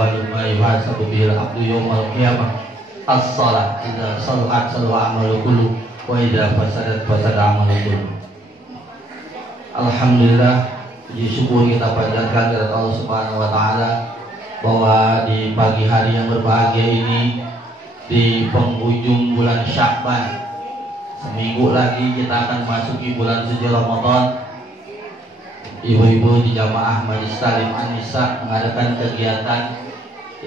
awwalu ma yuhasabu bihil abdu yaumal qiyamah as-shalah. Idza salahat salaha amalu kullu wa idza fasadat fasada amalu kullu. Alhamdulillah, puji syukur kita panjatkan kepada Allah Subhanahu wa taala bahwa di pagi hari yang berbahagia ini, di penghujung bulan Sya'ban, seminggu lagi kita akan masuki bulan suci Ramadan. Ibu-ibu di jamaah Majelis Talim An-Nisa mengadakan kegiatan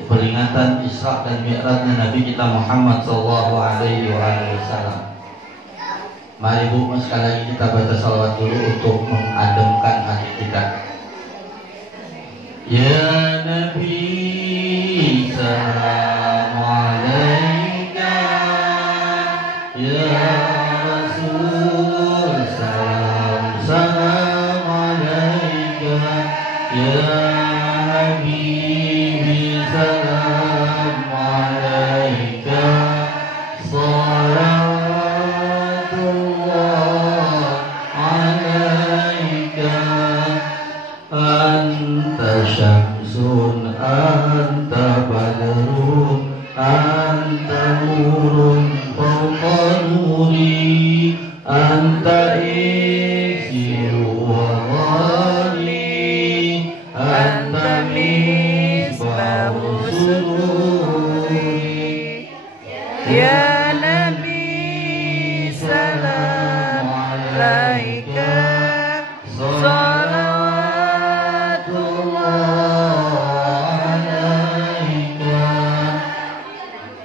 peringatan Isra dan Mi'rajnya Nabi kita Muhammad sallallahu alaihi wasallam. Mari Bu, sekali lagi kita baca salawat dulu untuk mengademkan hati kita. Ya Nabi salam alaika, ya Rasul salam salam alaika, ya Habibi salam alaika, salawatullah alaika, anta syamsun anta badrun anta nurun fawqa nuri, anta iksiru wa ghali, anta misbahu sururi. Ya Nabi salam alaika, salawatullah alaika.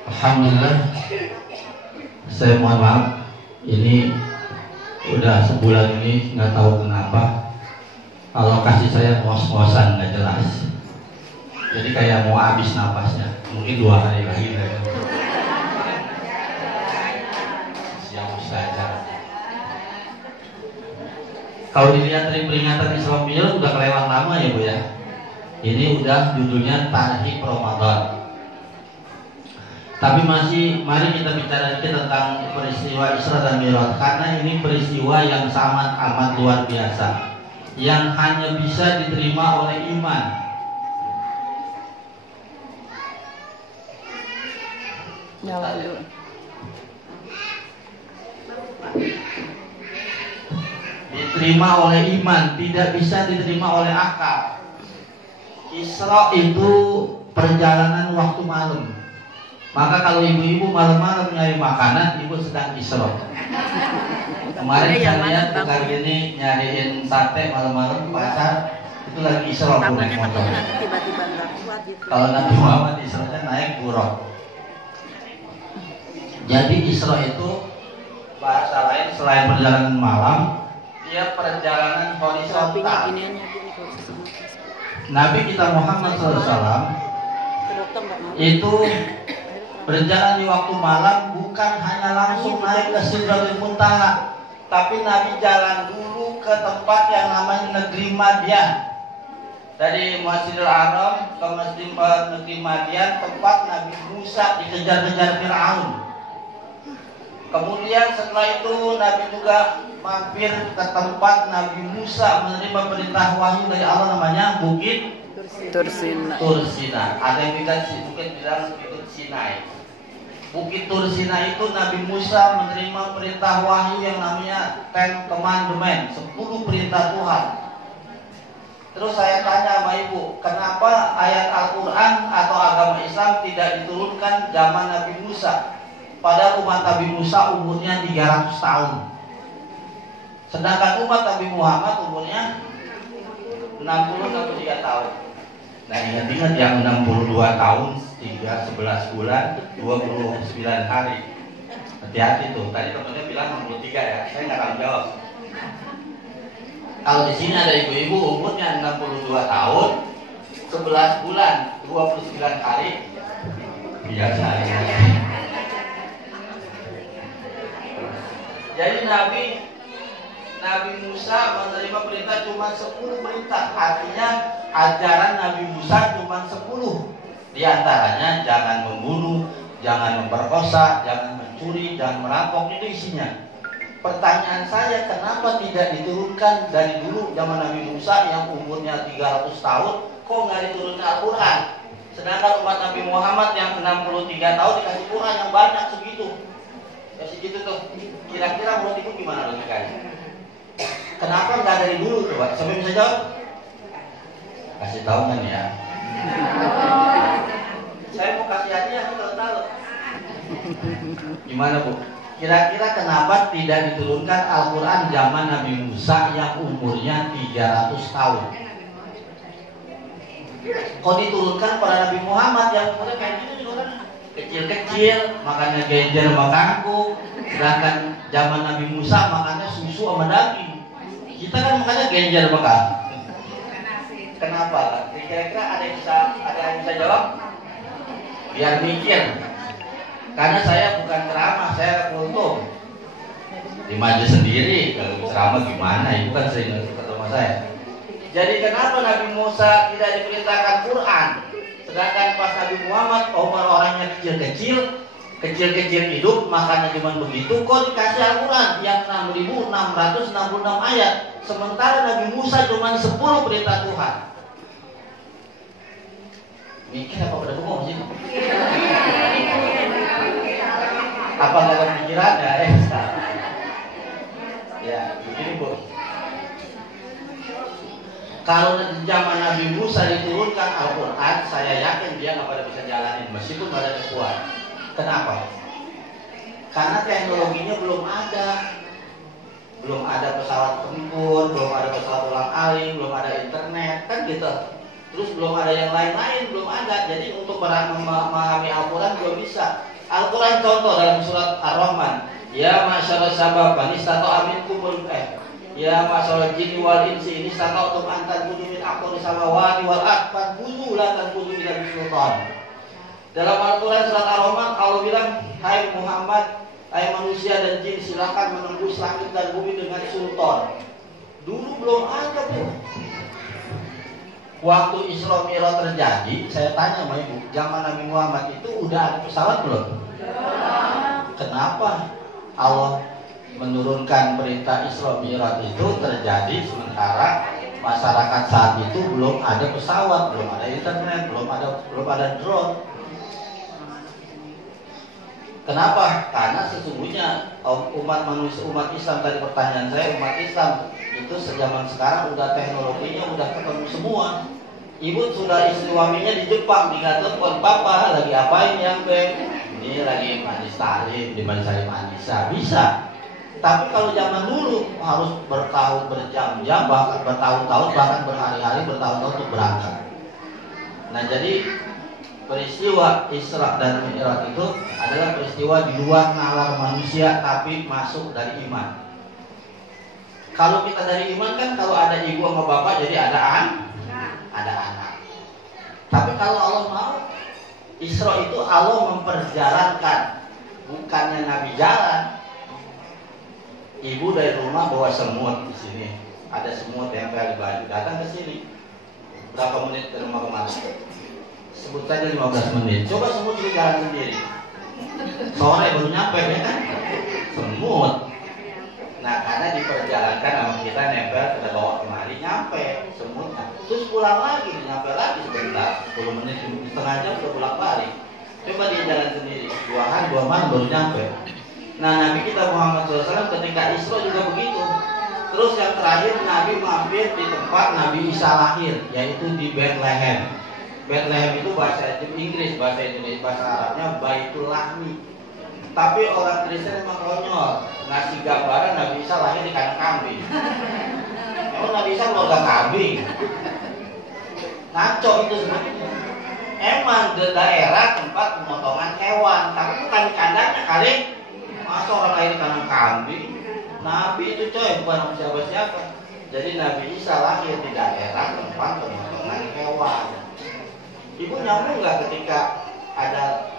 Alhamdulillah, saya mohon maaf, ini udah sebulan ini nggak tahu kenapa alokasi saya ngos-ngosan nggak jelas. Jadi kayak mau habis napasnya, mungkin 2 hari lagi kan. Siang saja. Kalau dilihat dari peringatan Isra Mi'raj udah kelewat lama ya Bu ya. Ini udah judulnya Tahrib Ramadan. Tapi mari kita bicara sedikit tentang peristiwa Isra dan Mi'raj, karena ini peristiwa yang sangat amat luar biasa, yang hanya bisa diterima oleh iman. Diterima oleh iman, tidak bisa diterima oleh akal. Isra itu perjalanan waktu malam. Maka kalau ibu-ibu malam-malam nyari makanan, ibu sedang Isra. Kemarin saya lihat bukan gini nyariin sate malam-malam pasar, itu lagi Isra naik motor. Kalau Nabi Muhammad Isra-nya naik buruk. Jadi Isra itu bahasa lain selain perjalanan malam, dia perjalanan horizontal. Nabi kita Muhammad SAW itu berjalan di waktu malam, bukan hanya langsung naik ke Sidratul Muntaha, tapi Nabi jalan dulu ke tempat yang namanya negeri Madian. Dari Masjidil Haram ke negeri Madian, tempat Nabi Musa dikejar-kejar Fir'aun. Kemudian setelah itu Nabi juga mampir ke tempat Nabi Musa menerima perintah wahyu dari Allah, namanya Bukit Tursina. Ada yang bukit bilang Bukit Sinai. Bukit Tursina itu Nabi Musa menerima perintah wahyu yang namanya 10 Commandment, 10 perintah Tuhan. Terus saya tanya sama ibu, kenapa ayat Al-Quran atau agama Islam tidak diturunkan zaman Nabi Musa? Padahal umat Nabi Musa umurnya 300 tahun. Sedangkan umat Nabi Muhammad umurnya 60-63 tahun. Nah ingat-ingat yang 62 tahun 11 bulan 29 hari. Hati-hati tuh, tadi temennya bilang 63 ya, saya nggak akan jawab. Kalau di sini ada ibu-ibu umurnya 62 tahun 11 bulan 29 hari, biasa ya. Jadi Nabi Musa menerima perintah cuma 10 perintah. Artinya ajaran Nabi Musa cuma 10. Di antaranya jangan membunuh, jangan memperkosa, jangan mencuri, jangan merampok, itu isinya. Pertanyaan saya, kenapa tidak diturunkan dari dulu zaman Nabi Musa yang umurnya 300 tahun, kok nggak diturunkan Al-Quran? Sedangkan umat Nabi Muhammad yang 63 tahun dikasih Quran yang banyak segitu. Ya segitu tuh. Kira-kira menurut ibu gimana logikanya? Kenapa nggak dari dulu tuh, Pak? Siapa bisa jawab? Kasih tahu kan ya. Saya mau kasih hadiah kalau tahu. Gimana Bu? Kira-kira kenapa tidak diturunkan Al-Quran zaman Nabi Musa yang umurnya 300 tahun? Kok diturunkan pada Nabi Muhammad yang umurnya kayak gitu juga kan? Kecil-kecil, makannya genjer sama kangkung. Sedangkan zaman Nabi Musa makannya susu sama daging. Kita kan makannya genjer sama kangkung. Kenapa? Kira-kira ada yang bisa jawab? Biar mikir. Karena saya bukan ceramah, saya kultum. Di majelis sendiri, kalau ceramah gimana? Ibu kan sering ketemu saya. Jadi kenapa Nabi Musa tidak diperintahkan Quran? Sedangkan pas Nabi Muhammad, Umar orangnya kecil-kecil hidup, makanya cuma begitu. Kok dikasih Al-Quran yang 6.666 ayat, sementara Nabi Musa cuma 10 perintah Tuhan. Mikir apa pada bengong sih? Apa nggak ada pikiran ya? Ya, begini Bu. Kalau zaman Nabi Musa diturunkan Al-Quran, saya yakin dia nggak pada bisa jalanin, meskipun ada kekuatan. Kenapa? Karena teknologinya belum ada pesawat tempur, belum ada pesawat ulang-alik, belum ada internet, kan gitu. Terus belum ada yang lain-lain, belum ada. Jadi untuk memahami Al-Quran belum bisa. Al-Quran contoh dalam surat Ar-Rahman. Ya masyarakat sabab bani stato amin kubur ya masyarakat jin wal insi ini stato untuk antar kudu min aktor samawati wal akbar kudu dan kudu bila sultan. Dalam Al-Quran surat Ar-Rahman Allah bilang, hai Muhammad, hai manusia dan jin, silakan menembus langit dan bumi dengan sultan. Dulu belum ada Bu. Waktu Isra Mi'raj terjadi, saya tanya sama ibu, zaman Nabi Muhammad itu udah ada pesawat belum? Kenapa Allah menurunkan perintah Isra Mi'raj itu terjadi sementara masyarakat saat itu belum ada pesawat, belum ada internet, belum ada drone? Kenapa? Karena sesungguhnya umat Islam, tadi pertanyaan saya, umat Islam itu sejaman sekarang udah teknologinya udah ketemu semua. Ibu sudah suaminya di Jepang, di telepon, papa lagi apain yang ini lagi mandi salim, di mandi salim Anissa, bisa. Tapi kalau zaman dulu harus berjam-jam, bahkan bertahun-tahun, bahkan berhari-hari, bertahun-tahun untuk berangkat. Nah jadi peristiwa Isra dan Mi'raj itu adalah peristiwa di luar nalar manusia tapi masuk dari iman. Kalau kita dari iman kan kalau ada ibu sama bapak jadi ada anak. Tapi kalau Allah mau, Isra itu Allah memperjalankan, bukannya Nabi jalan. Ibu dari rumah bawa semut di sini, ada semut yang tempel di baju, datang ke sini. Berapa menit ke rumah kemarin? Sebut saja 15 menit. Coba semut juga jalan sendiri. Sore baru nyampe ya kan? Semut. Nah karena diperjalankan sama kita nempel, kita bawa kemari, nyampe semutnya. Terus pulang lagi, nyampe lagi sebentar, 10 menit, setengah jam sudah pulang balik. Coba dia jalan sendiri, 2 hari 2 malam baru nyampe. Nah Nabi kita Muhammad SAW ketika Isra juga begitu. Terus yang terakhir Nabi mampir di tempat Nabi Isa lahir, yaitu di Bethlehem. Bethlehem itu bahasa Inggris, bahasa Indonesia, bahasa Arabnya Baitul Lahmi. Tapi orang Kristen emang konyol, ngasih gambaran Nabi Isa lahir di kandang kambing. Emang Nabi Isa keluarga kambing? Ngaco itu sebenarnya. Emang di daerah tempat pemotongan hewan, tapi bukan di kandangnya kali. Masa orang lahir di kandang kambing? Nabi itu coy, bukan siapa-siapa. Jadi Nabi Isa lahir di daerah tempat pemotongan hewan. Ibu nyambung nggak ketika ada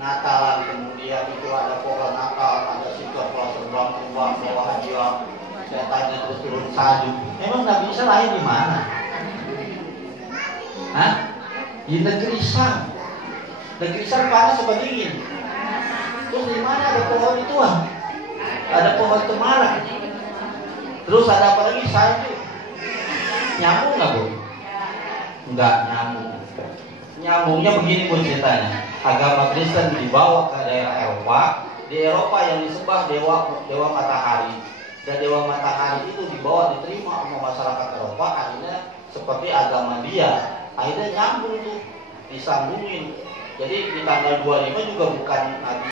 Natalan, kemudian itu ada pohon Natal, ada sikap pulau terbang bawa hadiah, saya tanya terus turun salju. Emang Nabi Isa lahir di mana? Hah? Di negeri Sam. Negeri Sam panas apa dingin? Terus di mana ada pohon itu? Ada pohon cemara. Terus ada apa lagi? Salju. Nyambung nggak Bu? Nggak nyambung. nyambungnya begini pun ceritanya. Agama Kristen dibawa ke daerah Eropa. Di Eropa yang disembah dewa matahari. Dan dewa matahari itu dibawa diterima sama masyarakat Eropa. Akhirnya seperti agama dia. Akhirnya nyambung tuh, disambungin. Jadi di tanggal 25 juga bukan Nabi